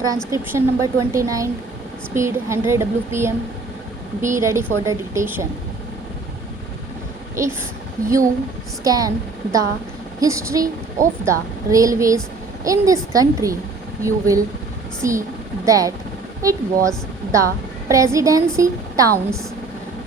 Transcription number 29, speed 100 WPM. Be ready for the dictation. If you scan the history of the railways in this country, you will see that it was the presidency towns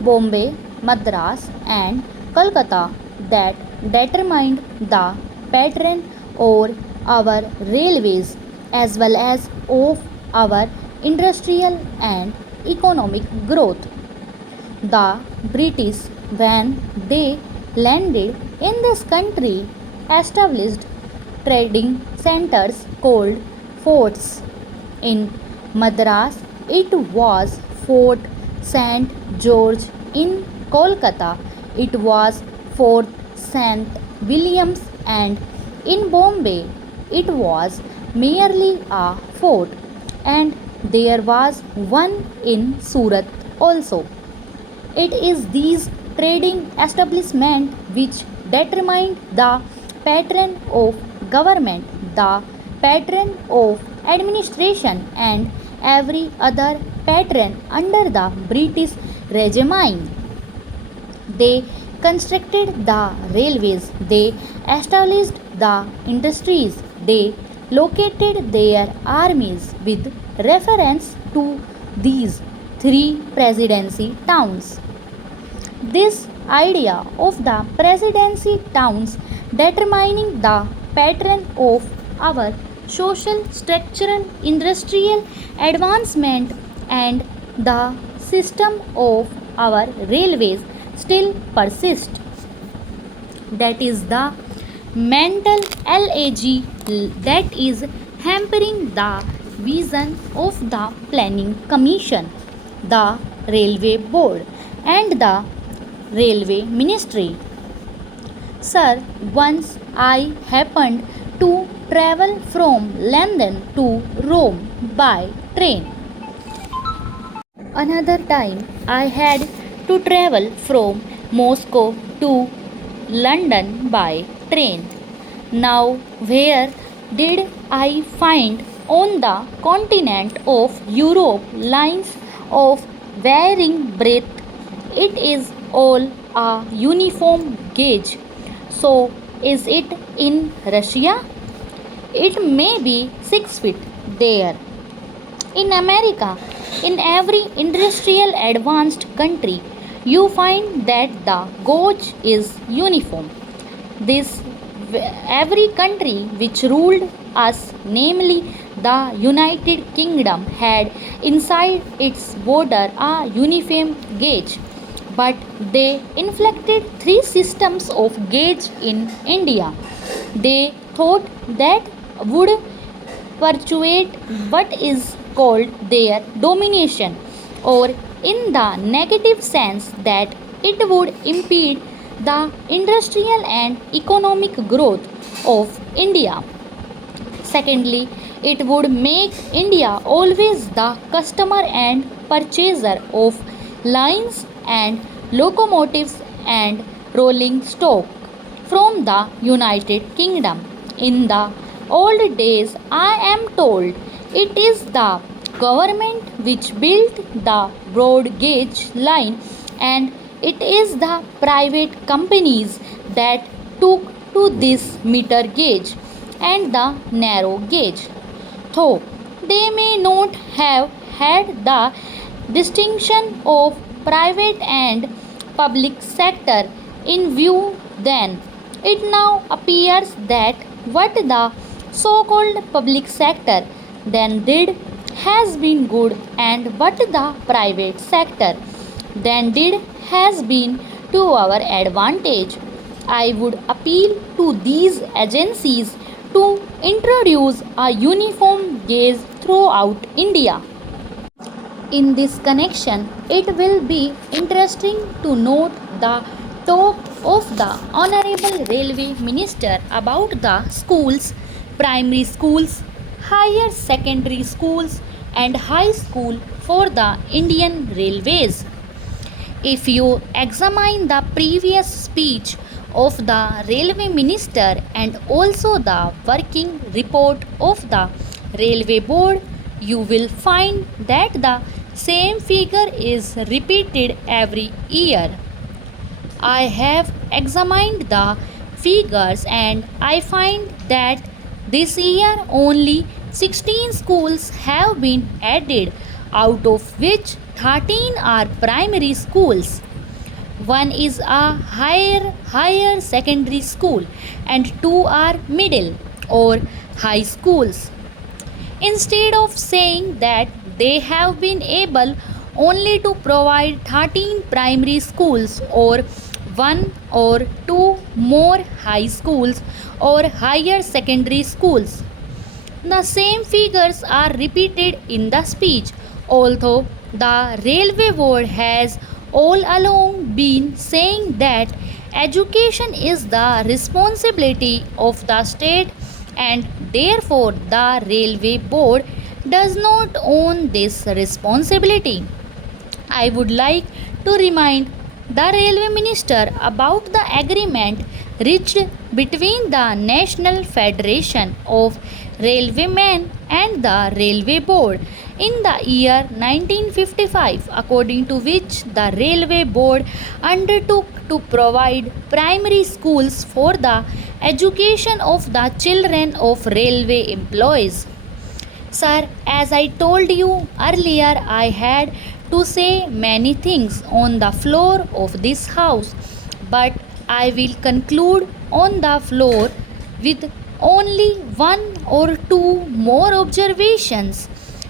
Bombay, Madras, and Kolkata that determined the pattern of our railways as well as of our industrial and economic growth. The British, when they landed in this country, established trading centers called forts. In Madras, it was Fort St. George. In Kolkata, it was Fort St. Williams, and in Bombay, it was merely a fort, and there was one in Surat also. It is these trading establishments which determined the pattern of government, the pattern of administration, and every other pattern under the British regime. They constructed the railways, they established the industries, they located their armies with reference to these three presidency towns. This idea of the presidency towns determining the pattern of our social, structural, industrial advancement and the system of our railways still persists. That is the mental lag that is hampering the vision of the planning commission, the railway board, and the railway ministry. Sir, once I happened to travel from London to Rome by train. Another time I had to travel from Moscow to London by train. Now, where did I find on the continent of Europe lines of varying breadth? It is all a uniform gauge. So, is it in Russia? It may be 6 feet there. In America, in every industrial advanced country, you find that the gauge is uniform. This every country which ruled us, namely the United Kingdom, had inside its border a uniform gauge, but they inflected three systems of gauge in India. They thought that would perpetuate what is called their domination, or in the negative sense that it would impede the industrial and economic growth of India. Secondly, it would make India always the customer and purchaser of lines and locomotives and rolling stock from the United Kingdom. In the old days, I am told it is the government which built the broad gauge line, and it is the private companies that took to this meter gauge and the narrow gauge. Though they may not have had the distinction of private and public sector in view then, it now appears that what the so called public sector then did has been good, and what the private sector then did has been to our advantage. I would appeal to these agencies to introduce a uniform gauge throughout India. In this connection, it will be interesting to note the talk of the Honorable Railway Minister about the schools, primary schools, higher secondary schools, and high school for the Indian Railways. If you examine the previous speech of the Railway Minister and also the working report of the Railway Board, you will find that the same figure is repeated every year. I have examined the figures and I find that this year only 16 schools have been added, out of which 13 are primary schools. One is a higher secondary school and two are middle or high schools. Instead of saying that they have been able only to provide 13 primary schools or one or two more high schools or higher secondary schools, the same figures are repeated in the speech, although the Railway Board has all along been saying that education is the responsibility of the state and therefore the Railway Board does not own this responsibility. I would like to remind the Railway Minister about the agreement reached between the National Federation of Railwaymen and the Railway Board in the year 1955, according to which the Railway Board undertook to provide primary schools for the education of the children of railway employees. Sir, as I told you earlier, I had to say many things on the floor of this house, but I will conclude on the floor with only one or two more observations.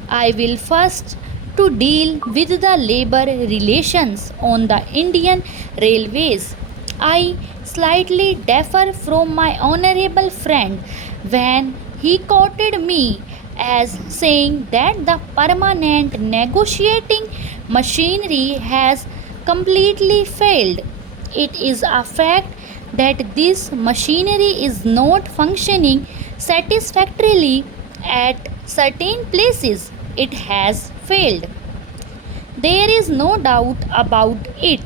I will first to deal with the labor relations on the Indian railways. I slightly differ from my honorable friend when he quoted me as saying that the permanent negotiating machinery has completely failed. It is a fact that this machinery is not functioning satisfactorily at certain places. It has failed. There is no doubt about it.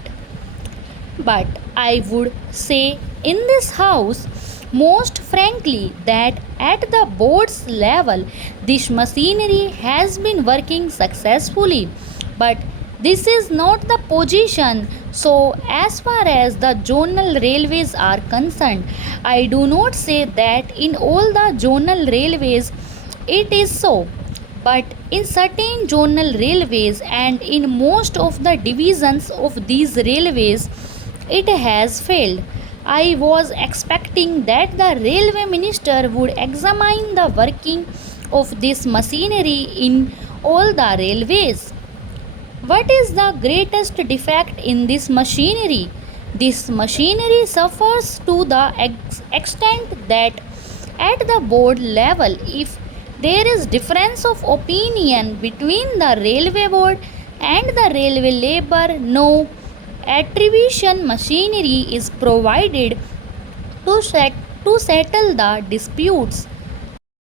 But I would say in this house most frankly that at the board's level this machinery has been working successfully. But this is not the position. So, as far as the zonal railways are concerned, I do not say that in all the zonal railways it is so, but in certain zonal railways and in most of the divisions of these railways it has failed. I was expecting that the railway minister would examine the working of this machinery in all the railways. What is the greatest defect in this machinery? This machinery suffers to the extent that at the board level, if there is difference of opinion between the railway board and the railway labor, no attribution machinery is provided to settle the disputes.